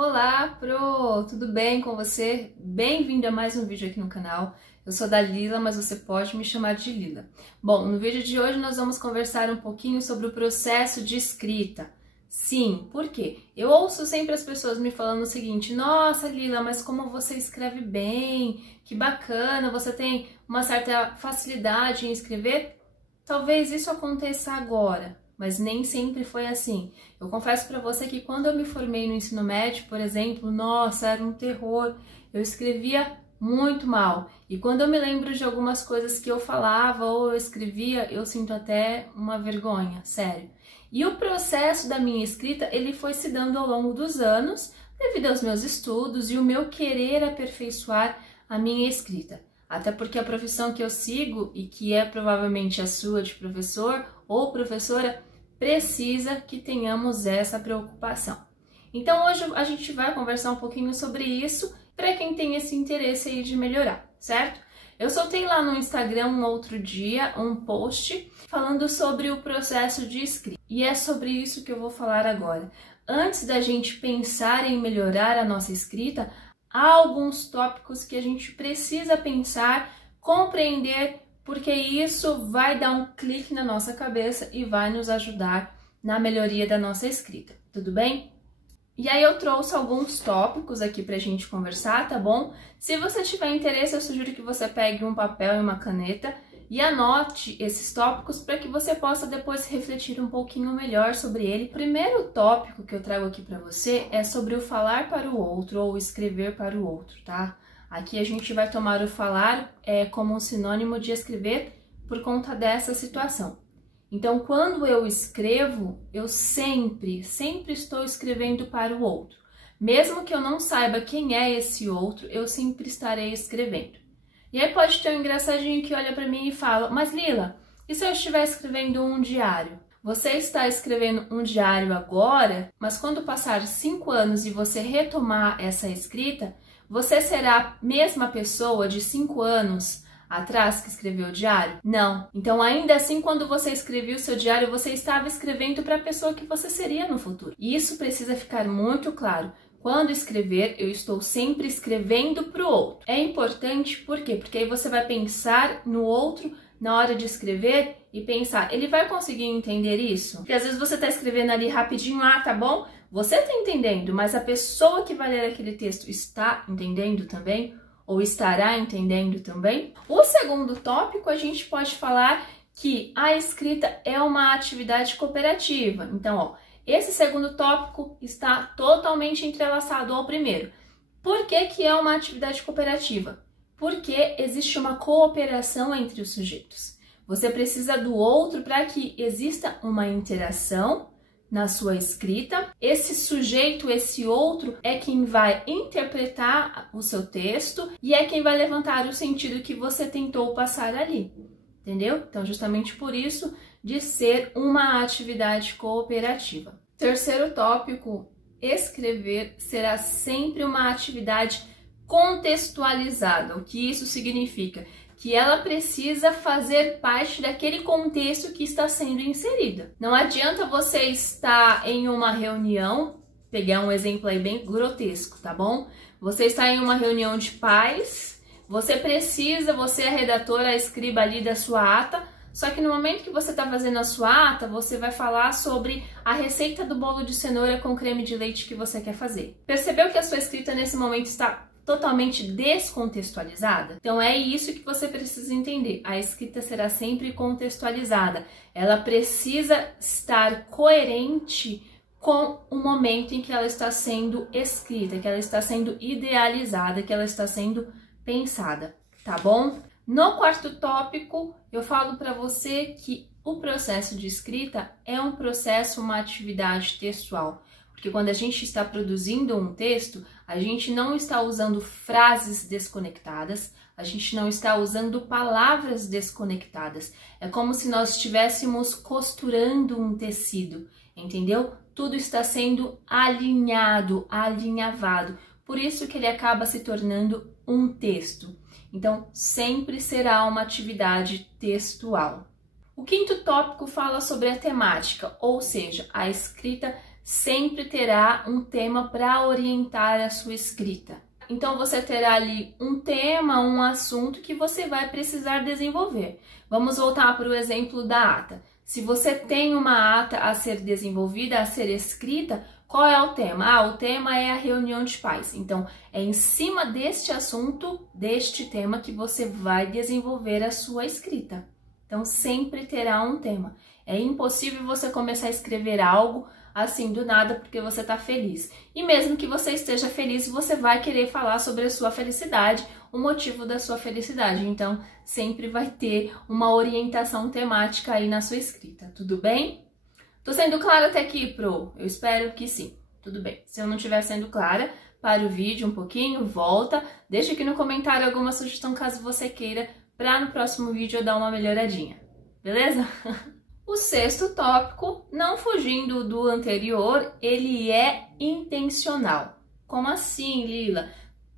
Olá, Pro! Tudo bem com você? Bem-vindo a mais um vídeo aqui no canal. Eu sou da Lila, mas você pode me chamar de Lila. Bom, no vídeo de hoje nós vamos conversar um pouquinho sobre o processo de escrita. Sim, por quê? Eu ouço sempre as pessoas me falando o seguinte: nossa, Lila, mas como você escreve bem, que bacana, você tem uma certa facilidade em escrever. Talvez isso aconteça agora, mas nem sempre foi assim. Eu confesso para você que quando eu me formei no ensino médio, por exemplo, nossa, era um terror. Eu escrevia muito mal. E quando eu me lembro de algumas coisas que eu falava ou eu escrevia, eu sinto até uma vergonha, sério. E o processo da minha escrita, ele foi se dando ao longo dos anos, devido aos meus estudos e o meu querer aperfeiçoar a minha escrita. Até porque a profissão que eu sigo, e que é provavelmente a sua de professor ou professora, precisa que tenhamos essa preocupação. Então hoje a gente vai conversar um pouquinho sobre isso para quem tem esse interesse aí de melhorar, certo? Eu soltei lá no Instagram um outro dia um post falando sobre o processo de escrita. E é sobre isso que eu vou falar agora. Antes da gente pensar em melhorar a nossa escrita, há alguns tópicos que a gente precisa pensar, compreender, porque isso vai dar um clique na nossa cabeça e vai nos ajudar na melhoria da nossa escrita, tudo bem? E aí eu trouxe alguns tópicos aqui pra gente conversar, tá bom? Se você tiver interesse, eu sugiro que você pegue um papel e uma caneta e anote esses tópicos para que você possa depois refletir um pouquinho melhor sobre ele. O primeiro tópico que eu trago aqui para você é sobre o falar para o outro ou escrever para o outro, tá? Aqui a gente vai tomar o falar como um sinônimo de escrever por conta dessa situação. Então, quando eu escrevo, eu sempre estou escrevendo para o outro. Mesmo que eu não saiba quem é esse outro, eu sempre estarei escrevendo. E aí pode ter um engraçadinho que olha para mim e fala: mas Lila, e se eu estiver escrevendo um diário? Você está escrevendo um diário agora, mas quando passar 5 anos e você retomar essa escrita, você será a mesma pessoa de 5 anos atrás que escreveu o diário? Não. Então, ainda assim, quando você escreveu o seu diário, você estava escrevendo para a pessoa que você seria no futuro. E isso precisa ficar muito claro. Quando escrever, eu estou sempre escrevendo para o outro. É importante, por quê? Porque aí você vai pensar no outro na hora de escrever e pensar, ele vai conseguir entender isso? Porque às vezes você está escrevendo ali rapidinho, tá bom? Você está entendendo, mas a pessoa que vai ler aquele texto está entendendo também? Ou estará entendendo também? O segundo tópico, a gente pode falar que a escrita é uma atividade cooperativa. Então, esse segundo tópico está totalmente entrelaçado ao primeiro. Por que que é uma atividade cooperativa? Porque existe uma cooperação entre os sujeitos. Você precisa do outro para que exista uma interação na sua escrita. Esse sujeito, esse outro, é quem vai interpretar o seu texto e é quem vai levantar o sentido que você tentou passar ali, entendeu? Então, justamente por isso de ser uma atividade cooperativa. Terceiro tópico, escrever será sempre uma atividade contextualizada. O que isso significa? Que ela precisa fazer parte daquele contexto que está sendo inserida. Não adianta você estar em uma reunião, pegar um exemplo aí bem grotesco, tá bom? Você está em uma reunião de pais, você é a redatora, a escriba ali da sua ata, só que no momento que você está fazendo a sua ata, você vai falar sobre a receita do bolo de cenoura com creme de leite que você quer fazer. Percebeu que a sua escrita nesse momento está totalmente descontextualizada? Então é isso que você precisa entender. A escrita será sempre contextualizada. Ela precisa estar coerente com o momento em que ela está sendo escrita, que ela está sendo idealizada, que ela está sendo pensada, tá bom? No quarto tópico, eu falo para você que o processo de escrita é um processo, uma atividade textual. Porque quando a gente está produzindo um texto, a gente não está usando frases desconectadas, a gente não está usando palavras desconectadas. É como se nós estivéssemos costurando um tecido, entendeu? Tudo está sendo alinhado, alinhavado. Por isso que ele acaba se tornando um texto. Então, sempre será uma atividade textual. O quinto tópico fala sobre a temática, ou seja, a escrita sempre terá um tema para orientar a sua escrita. Então você terá ali um tema, um assunto que você vai precisar desenvolver. Vamos voltar para o exemplo da ata. Se você tem uma ata a ser desenvolvida, a ser escrita, qual é o tema? O tema é a reunião de pais. Então, é em cima deste assunto, deste tema, que você vai desenvolver a sua escrita. Então, sempre terá um tema. É impossível você começar a escrever algo assim do nada porque você está feliz. E mesmo que você esteja feliz, você vai querer falar sobre a sua felicidade, o motivo da sua felicidade. Então, sempre vai ter uma orientação temática aí na sua escrita. Tudo bem? Tô sendo clara até aqui, Pro? Eu espero que sim. Tudo bem. Se eu não estiver sendo clara, para o vídeo um pouquinho, volta, deixa aqui no comentário alguma sugestão caso você queira, para no próximo vídeo eu dar uma melhoradinha. Beleza? O sexto tópico, não fugindo do anterior, ele é intencional. Como assim, Lila?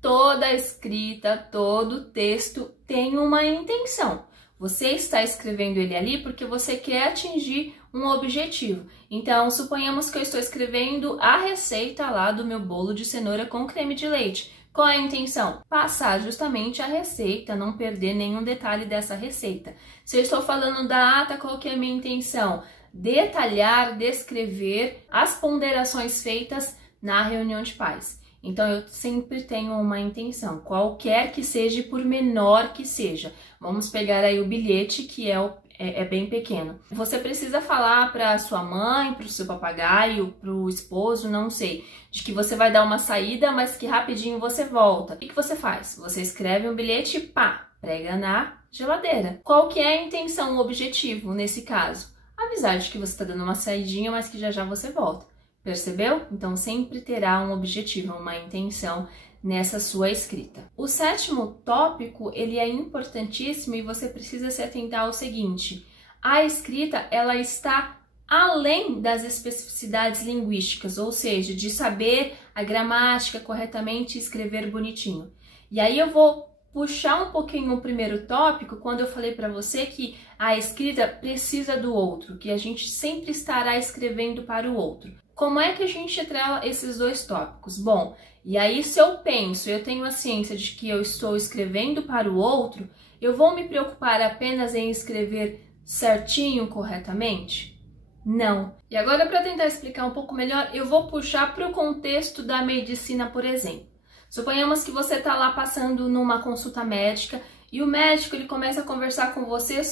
Toda escrita, todo texto tem uma intenção. Você está escrevendo ele ali porque você quer atingir um objetivo. Então, suponhamos que eu estou escrevendo a receita lá do meu bolo de cenoura com creme de leite. Qual é a intenção? Passar justamente a receita, não perder nenhum detalhe dessa receita. Se eu estou falando da ata, qual que é a minha intenção? Detalhar, descrever as ponderações feitas na reunião de pais. Então, eu sempre tenho uma intenção, qualquer que seja, por menor que seja. Vamos pegar aí o bilhete, que é bem pequeno. Você precisa falar para sua mãe, para o seu papagaio, para o esposo, não sei, de que você vai dar uma saída, mas que rapidinho você volta. O que você faz? Você escreve um bilhete e pá, prega na geladeira. Qual que é a intenção, o objetivo nesse caso? Avisar de que você está dando uma saidinha, mas que já já você volta. Percebeu? Então sempre terá um objetivo, uma intenção nessa sua escrita. O sétimo tópico, ele é importantíssimo e você precisa se atentar ao seguinte: a escrita, ela está além das especificidades linguísticas, ou seja, de saber a gramática corretamente e escrever bonitinho. E aí eu vou puxar um pouquinho o primeiro tópico, quando eu falei para você que a escrita precisa do outro, que a gente sempre estará escrevendo para o outro. Como é que a gente atrela esses dois tópicos? Bom, e aí se eu penso, eu tenho a ciência de que eu estou escrevendo para o outro, eu vou me preocupar apenas em escrever certinho, corretamente? Não. E agora, para tentar explicar um pouco melhor, eu vou puxar para o contexto da medicina, por exemplo. Suponhamos que você está lá passando numa consulta médica e o médico ele começa a conversar com você,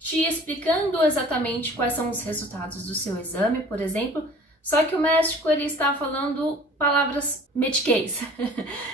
te explicando exatamente quais são os resultados do seu exame, por exemplo. Só que o médico ele está falando palavras mediquês.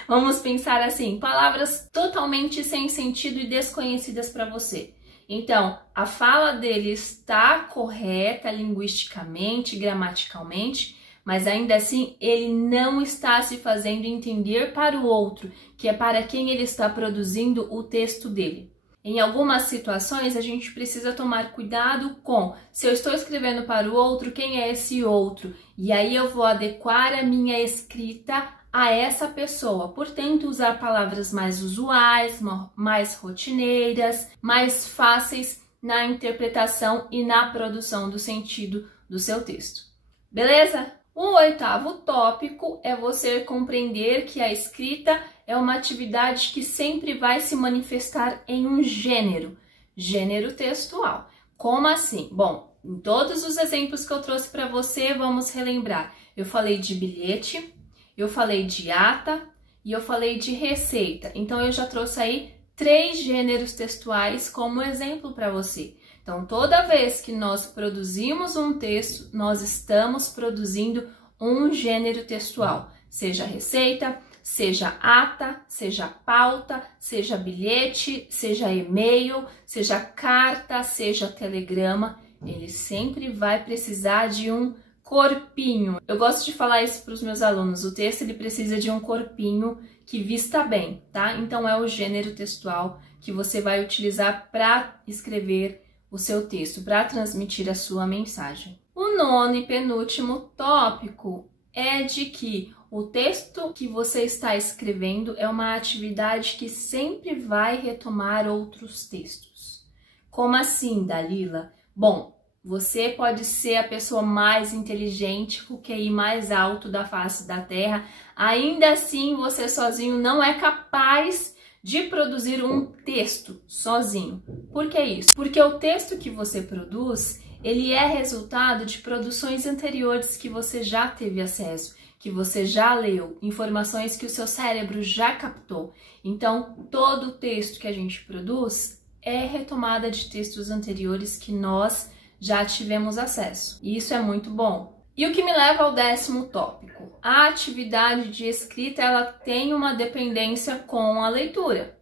Vamos pensar assim, palavras totalmente sem sentido e desconhecidas para você. Então, a fala dele está correta linguisticamente, gramaticalmente, mas ainda assim ele não está se fazendo entender para o outro, que é para quem ele está produzindo o texto dele. Em algumas situações, a gente precisa tomar cuidado com, se eu estou escrevendo para o outro, quem é esse outro? E aí eu vou adequar a minha escrita a essa pessoa. Portanto, usar palavras mais usuais, mais rotineiras, mais fáceis na interpretação e na produção do sentido do seu texto. Beleza? O oitavo tópico é você compreender que a escrita é uma atividade que sempre vai se manifestar em um gênero textual. Como assim? Bom, em todos os exemplos que eu trouxe para você, vamos relembrar. Eu falei de bilhete, eu falei de ata e eu falei de receita. Então, eu já trouxe aí 3 gêneros textuais como exemplo para você. Então, toda vez que nós produzimos um texto, nós estamos produzindo um gênero textual, seja receita, seja ata, seja pauta, seja bilhete, seja e-mail, seja carta, seja telegrama, ele sempre vai precisar de um corpinho. Eu gosto de falar isso para os meus alunos, o texto ele precisa de um corpinho que vista bem, tá? Então é o gênero textual que você vai utilizar para escrever o seu texto, para transmitir a sua mensagem. O nono e penúltimo tópico é de que o texto que você está escrevendo é uma atividade que sempre vai retomar outros textos. Como assim, Dalila? Bom, Você pode ser a pessoa mais inteligente, com o QI mais alto da face da Terra. Ainda assim, você sozinho não é capaz de produzir um texto sozinho. Por que isso? Porque o texto que você produz, ele é resultado de produções anteriores que você já teve acesso, que você já leu, informações que o seu cérebro já captou. Então, todo o texto que a gente produz é retomada de textos anteriores que nós já tivemos acesso. E isso é muito bom. E o que me leva ao 10º tópico. A atividade de escrita, ela tem uma dependência com a leitura.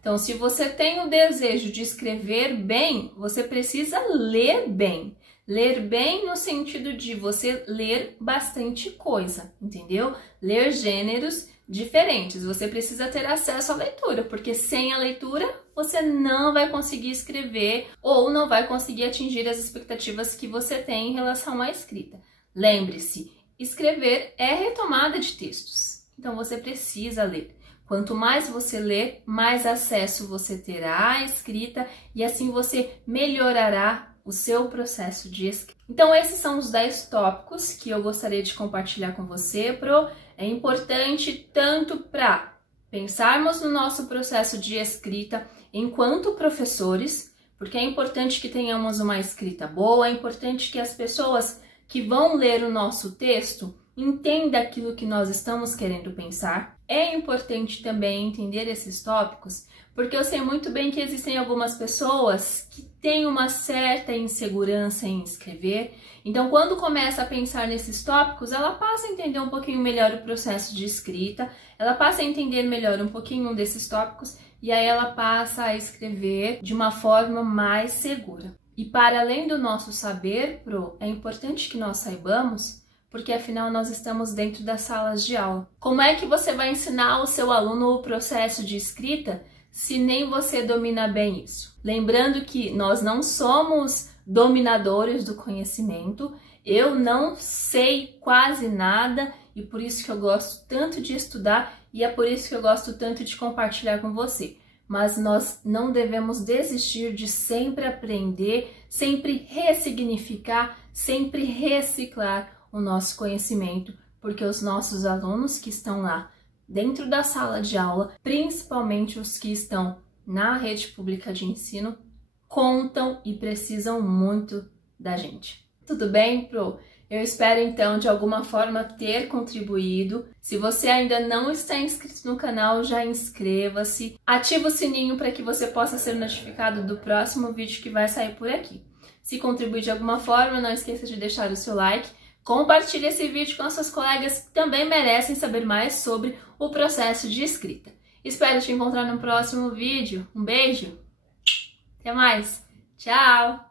Então, se você tem o desejo de escrever bem, você precisa ler bem. Ler bem no sentido de você ler bastante coisa, entendeu? Ler gêneros diferentes. Você precisa ter acesso à leitura, porque sem a leitura você não vai conseguir escrever ou não vai conseguir atingir as expectativas que você tem em relação à escrita. Lembre-se, escrever é retomada de textos, então você precisa ler. Quanto mais você ler, mais acesso você terá à escrita e assim você melhorará o seu processo de escrita. Então esses são os 10 tópicos que eu gostaria de compartilhar com você, Pro. É importante tanto para pensarmos no nosso processo de escrita enquanto professores, porque é importante que tenhamos uma escrita boa, é importante que as pessoas que vão ler o nosso texto entendam aquilo que nós estamos querendo pensar. É importante também entender esses tópicos, porque eu sei muito bem que existem algumas pessoas que têm uma certa insegurança em escrever. Então, quando começa a pensar nesses tópicos, ela passa a entender um pouquinho melhor o processo de escrita, ela passa a entender melhor um pouquinho desses tópicos e aí ela passa a escrever de uma forma mais segura. E para além do nosso saber, Pro, é importante que nós saibamos, porque afinal nós estamos dentro das salas de aula. Como é que você vai ensinar ao seu aluno o processo de escrita se nem você domina bem isso? Lembrando que nós não somos dominadores do conhecimento, eu não sei quase nada e por isso que eu gosto tanto de estudar e é por isso que eu gosto tanto de compartilhar com você. Mas nós não devemos desistir de sempre aprender, sempre ressignificar, sempre reciclar o nosso conhecimento, porque os nossos alunos que estão lá dentro da sala de aula, principalmente os que estão na rede pública de ensino, contam e precisam muito da gente. Tudo bem, Pro? Eu espero então de alguma forma ter contribuído. Se você ainda não está inscrito no canal, já inscreva-se. Ativa o sininho para que você possa ser notificado do próximo vídeo que vai sair por aqui. Se contribuir de alguma forma, não esqueça de deixar o seu like. Compartilhe esse vídeo com seus colegas que também merecem saber mais sobre o processo de escrita. Espero te encontrar no próximo vídeo. Um beijo! Até mais! Tchau!